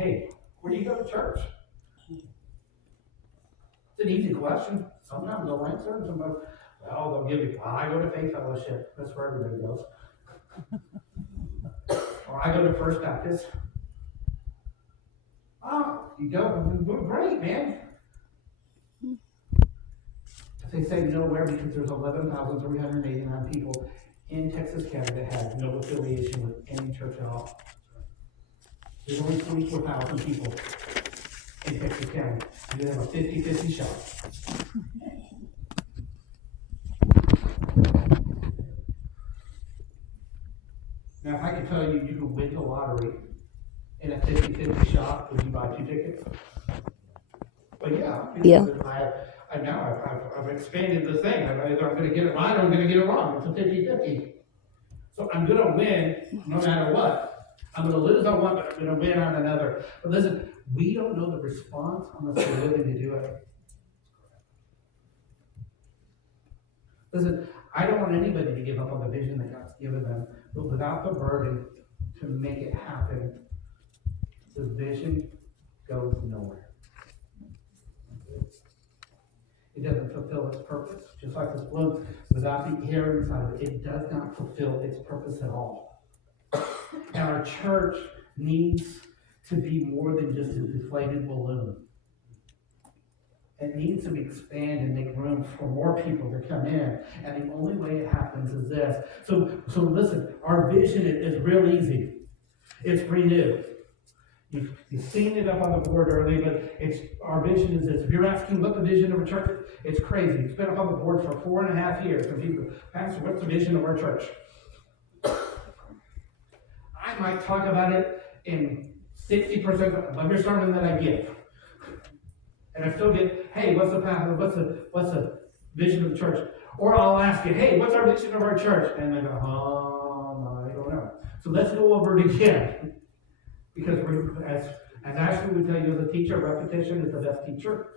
hey, where do you go to church? It's an easy question. Sometimes they'll answer, and sometimes, well, they'll give you, I go to Faith Fellowship. That's where everybody goes. Or I go to First Baptist. Oh, you go? Great, man. They say nowhere because there's 11,389 people in Texas County that have no affiliation with any church at all. There's only 24,000 people in Texas County. You have a 50-50 shot. Now, if I could tell you you could win the lottery in a 50-50 shot, would you buy 2 tickets? Well, yeah. I've expanded the thing. Either I'm going to get it right or I'm going to get it wrong. It's a 50-50. So I'm going to win no matter what. I'm going to lose on one, but I'm going to win on another. But listen, we don't know the response unless we're willing to do it. Listen, I don't want anybody to give up on the vision that God's given them, but without the burden to make it happen, the vision goes nowhere. It doesn't fulfill its purpose. Just like this balloon, without the air inside of it, it does not fulfill its purpose at all. And our church needs to be more than just a deflated balloon. It needs to expand and make room for more people to come in. And the only way it happens is this. So listen, our vision is real easy. It's renew. You've seen it up on the board early, but our vision is this. If you're asking what the vision of a church is, it's crazy. It's been up on the board for 4.5 years. And people, Pastor, what's the vision of our church? I might talk about it in 60% of every sermon that I give. And I still get, hey, what's the vision of the church? Or I'll ask you, hey, what's our vision of our church? And they go, I don't know. So let's go over it again. Because as Ashley would tell you as a teacher, repetition is the best teacher.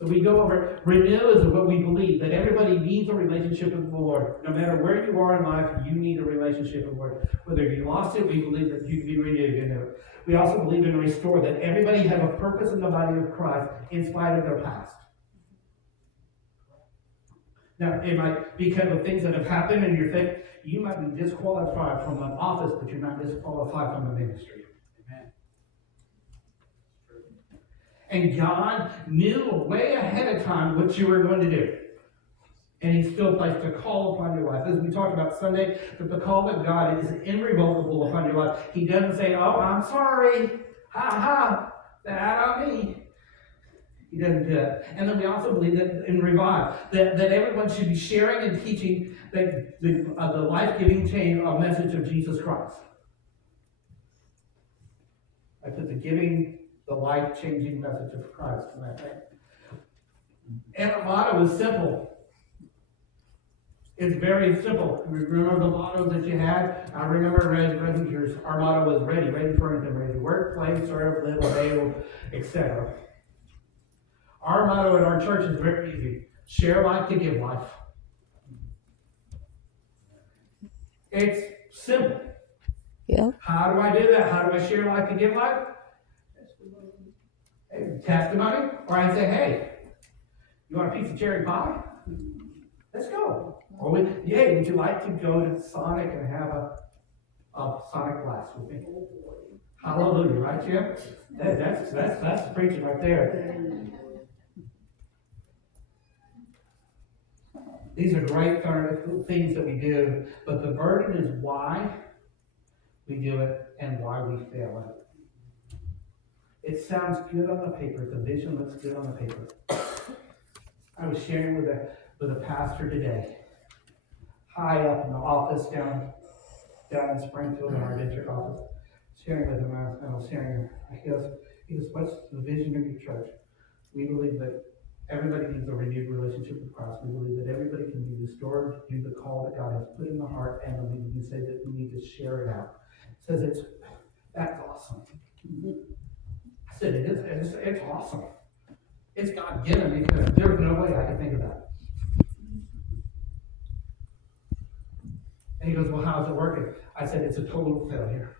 So we go over it. Renew is what we believe, that everybody needs a relationship with the Lord. No matter where you are in life, you need a relationship with the Lord. Whether you lost it, we believe that you can be renewed in it. We also believe in restore, that everybody has a purpose in the body of Christ in spite of their past. Now, it might be because of things that have happened in your faith. You might be disqualified from an office, but you're not disqualified from the ministry. And God knew way ahead of time what you were going to do. And He still placed a call upon your life. As we talked about Sunday, that the call of God is irrevocable upon your life. He doesn't say, oh, I'm sorry. Ha ha. That on me. He doesn't do it. And then we also believe that in Revive, that everyone should be sharing and teaching the life-giving chain of message of Jesus Christ. I put the life-changing message of Christ in that thing. And our motto is simple. It's very simple. Remember the motto that you had? I remember Reddingers. Our motto was ready for anything, ready to work, play, serve, live, obey, etc. Our motto at our church is very easy. Share life to give life. It's simple. Yeah. How do I do that? How do I share life to give life? Testimony. Or I say, hey, you want a piece of cherry pie? Let's go. Or would you like to go to Sonic and have a Sonic blast with me? Hallelujah, right, Jim? That's preaching right there. These are great things that we do, but the burden is why we do it and why we fail it. It sounds good on the paper. The vision looks good on the paper. I was sharing with a pastor today, high up in the office down in Springfield in our district office, sharing with him, and I was sharing. He goes, what's the vision of your church? We believe that everybody needs a renewed relationship with Christ. We believe that everybody can be restored to the call that God has put in the heart, and we say that we need to share it out. It says that's awesome. I said, it's awesome. It's God-given because there's no way I could think of that. And he goes, well, how's it working? I said, it's a total failure.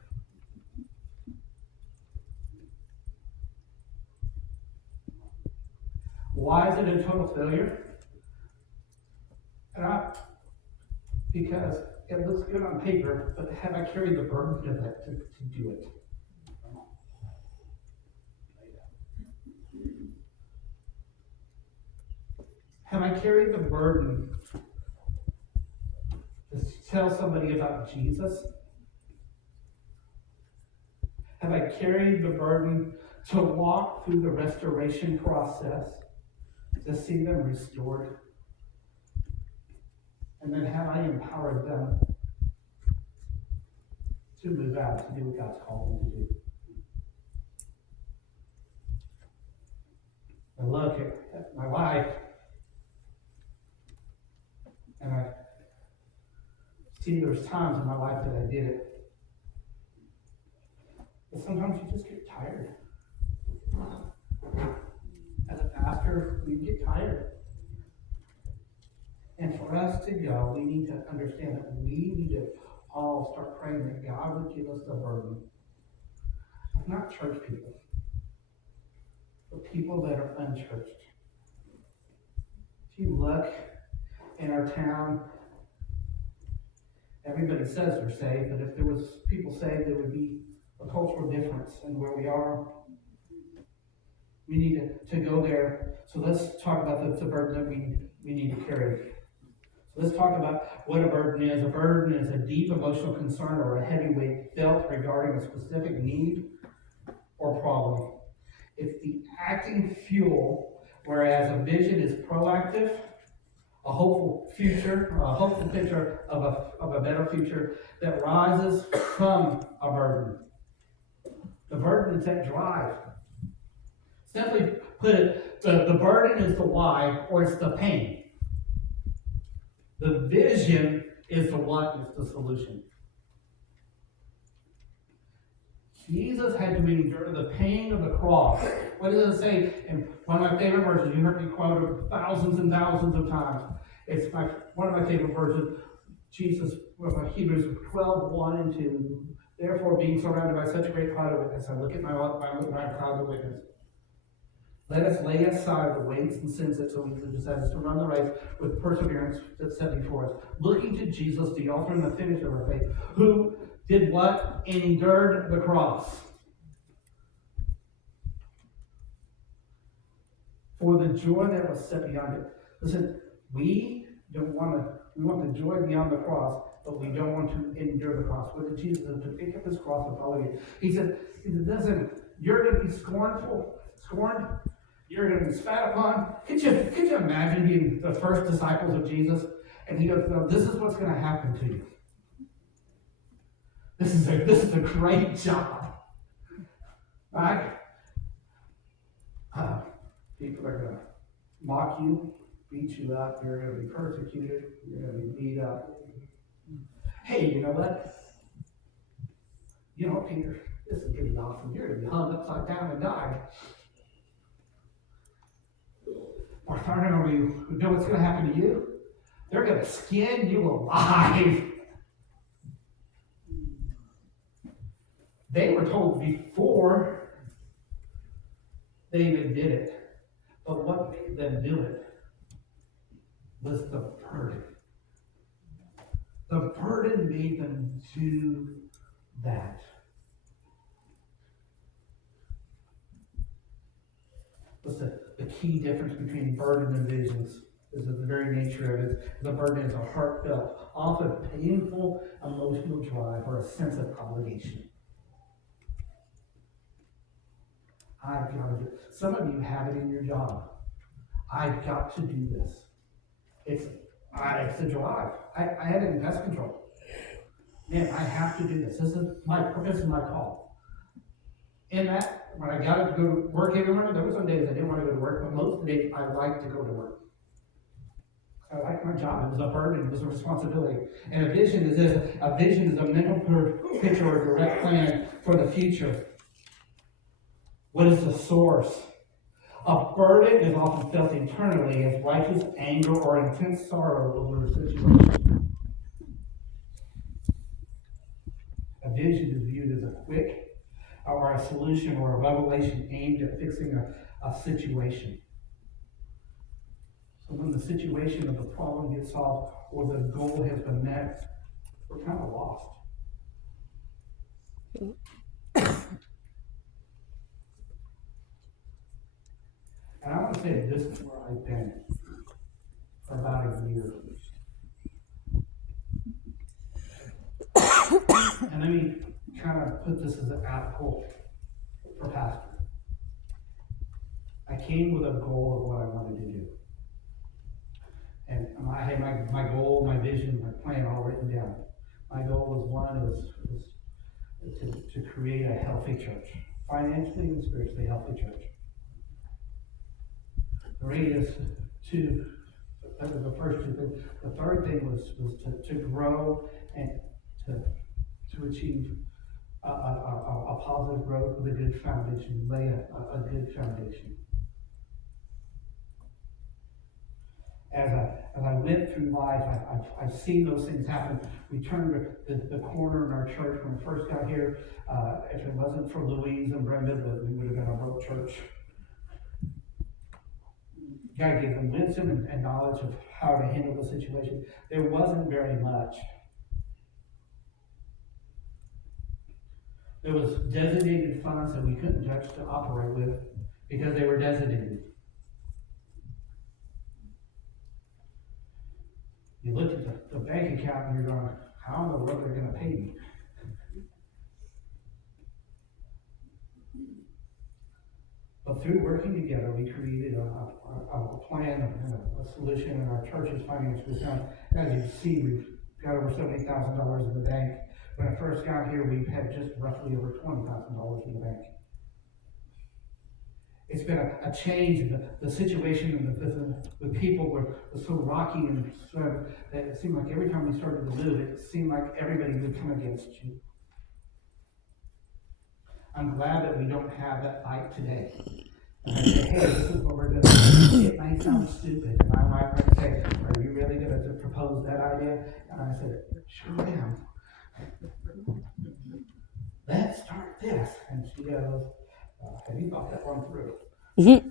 Why is it a total failure? Because it looks good on paper, but have I carried the burden of that to do it? Have I carried the burden to tell somebody about Jesus? Have I carried the burden to walk through the restoration process to see them restored? And then have I empowered them to move out to do what God's called them to do? I look at my life and I see there's times in my life that I did it. But sometimes you just get tired. As a pastor, we get tired. And for us to go, we need to understand that we need to all start praying that God would give us the burden. Not church people, but people that are unchurched. If you look in our town, everybody says they're saved, but if there was people saved, there would be a cultural difference in where we are. We need to go there. So let's talk about the burden that we need to carry. So let's talk about what a burden is. A burden is a deep emotional concern or a heavy weight felt regarding a specific need or problem. It's the acting fuel, whereas a vision is proactive, a hopeful future, a hopeful picture of a better future that rises from a burden. The burden is that drive. Simply put it, the burden is the why, or it's the pain. The vision is the what, it's the solution. Jesus had to endure the pain of the cross. What does it say in one of my favorite verses? You heard me quote it thousands and thousands of times. It's one of my favorite verses. Jesus, Hebrews 12, 1 and 2. Therefore, being surrounded by such a great cloud of witness, I look at my cloud of witness. Let us lay aside the weights and sins that so easily beset us, to run the race with perseverance that's set before us, looking to Jesus, the author and the finisher of our faith, who did what? Endured the cross. For the joy that was set beyond it. Listen, we want the joy beyond the cross, but we don't want to endure the cross. What did Jesus do? To pick up his cross and follow you. He said, listen, you're going to be scorned. You're going to be spat upon. Could you imagine being the first disciples of Jesus? And he goes, no, this is what's going to happen to you. This is a great job. Right? People are going to mock you, beat you up. You're going to be persecuted. You're going to be beat up. Hey, you know what? You know, Peter, this is going to be awesome. You're going to be hung upside down and die. Or you know what's going to happen to you? They're going to skin you alive. They were told before they even did it. But what made them do it was the burden. The burden made them do that. Listen, the key difference between burden and visions is that the very nature of it. The burden is a heartfelt, often painful emotional drive or a sense of obligation. I've got to do it. Some of you have it in your job. I've got to do this. It's a drive. I had it in pest control. Man, I have to do this. This is my purpose and my call. In that, when I got to go to work every morning, there were some days I didn't want to go to work, but most of the days I liked to go to work. I liked my job. It was a burden. It was a responsibility. And a vision is this. A vision is a mental picture or direct plan for the future. What is the source? A burden is often felt internally as righteous anger or intense sorrow over a situation. A vision is viewed as a quick or a solution or a revelation aimed at fixing a situation. So when the situation of the problem gets solved or the goal has been met, we're kind of lost. And I want to say this is where I've been for about a year. And let me kind of put this as an article for pastor. I came with a goal of what I wanted to do. And I had my goal, my vision, my plan all written down. My goal was to create a healthy church, financially and spiritually healthy church. Three is to, that was the first two things. The third thing was to grow and to achieve a positive growth with a good foundation, lay a good foundation. As I went through life, I've seen those things happen. We turned the corner in our church when we first got here. If it wasn't for Louise and Brenda, we would have been a broke church. God gave them wisdom and knowledge of how to handle the situation. There wasn't very much. There was designated funds that we couldn't touch to operate with because they were designated. You look at the bank account and you're going, how in the world are they going to pay me? But through working together, we created a plan and a solution, and our church is financially sound. As you see, we've got over $70,000 in the bank. When I first got here, we had just roughly over $20,000 in the bank. It's been a change in the situation and the people were so rocky and so that it seemed like every time we started to move, it seemed like everybody would come against you. I'm glad that we don't have that fight today. And I say, hey, this is what we're going to do. It might sound stupid. And my wife might say, are you really going to propose that idea? And I said, sure am. Let's start this. And she goes, have you thought that one through? Mm-hmm.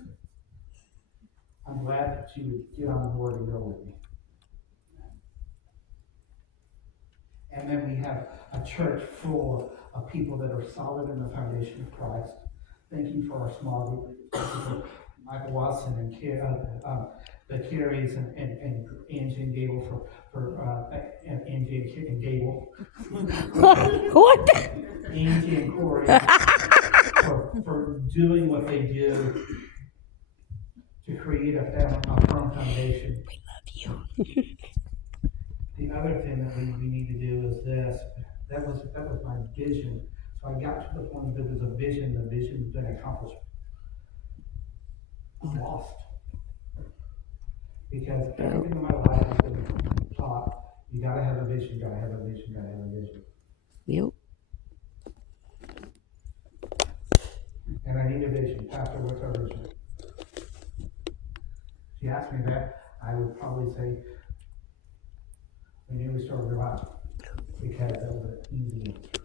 I'm glad that you would get on board and go with me. And then we have a church full of people that are solid in the foundation of Christ. Thank you for our small group. Michael Watson and the Carries and Angie and Gable and Angie and Gable. What? Angie and Corey for doing what they do to create a firm foundation. We love you. The other thing that we need to do is this. That was my vision. So I got to the point that there was a vision. The vision's been accomplished. I'm lost. Because everything in my life has been taught, you gotta have a vision, gotta have a vision, gotta have a vision. Yep. And I need a vision. Pastor, what's our vision? If you ask me that, I would probably say, we knew we started our life. Because that was an easy answer.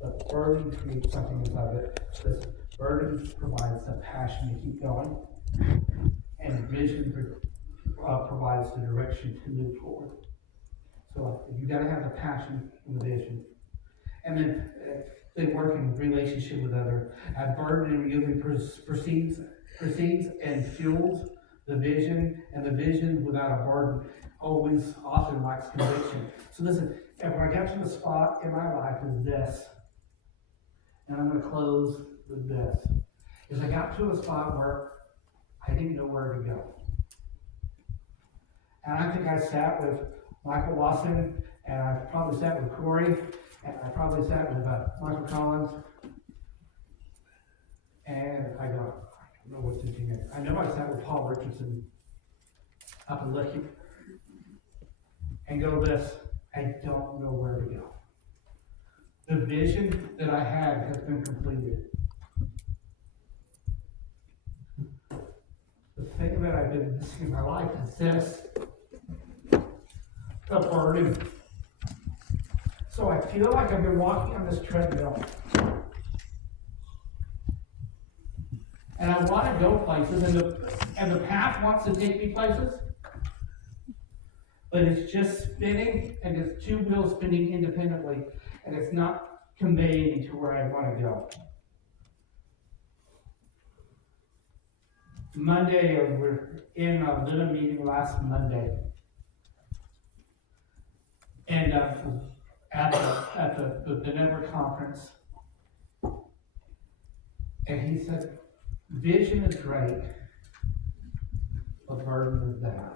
But burden creates something inside it. This burden provides the passion to keep going, and vision provides the direction to move forward. So you got to have the passion and the vision, and then they work in relationship with others. A burden usually precedes and fuels the vision, and the vision without a burden often lacks conviction. So listen, if I got to the spot in my life is this, and I'm going to close with this, is I got to a spot where I didn't know where to go. And I think I sat with Michael Watson, and I probably sat with Corey, and I probably sat with Michael Collins, and I go, I don't know what to do next. I know I sat with Paul Richardson up in Licky, and go this, I don't know where to go. The vision that I had has been completed. The thing that I've been missing in my life is this, the burden. So I feel like I've been walking on this treadmill. And and I wanna go places, and the path wants to take me places. But it's just spinning, and it's two wheels spinning independently, and it's not conveying me to where I wanna go. Monday, we're in a little meeting last Monday. And, at the Denver conference. And he said, vision is great, but burden is better.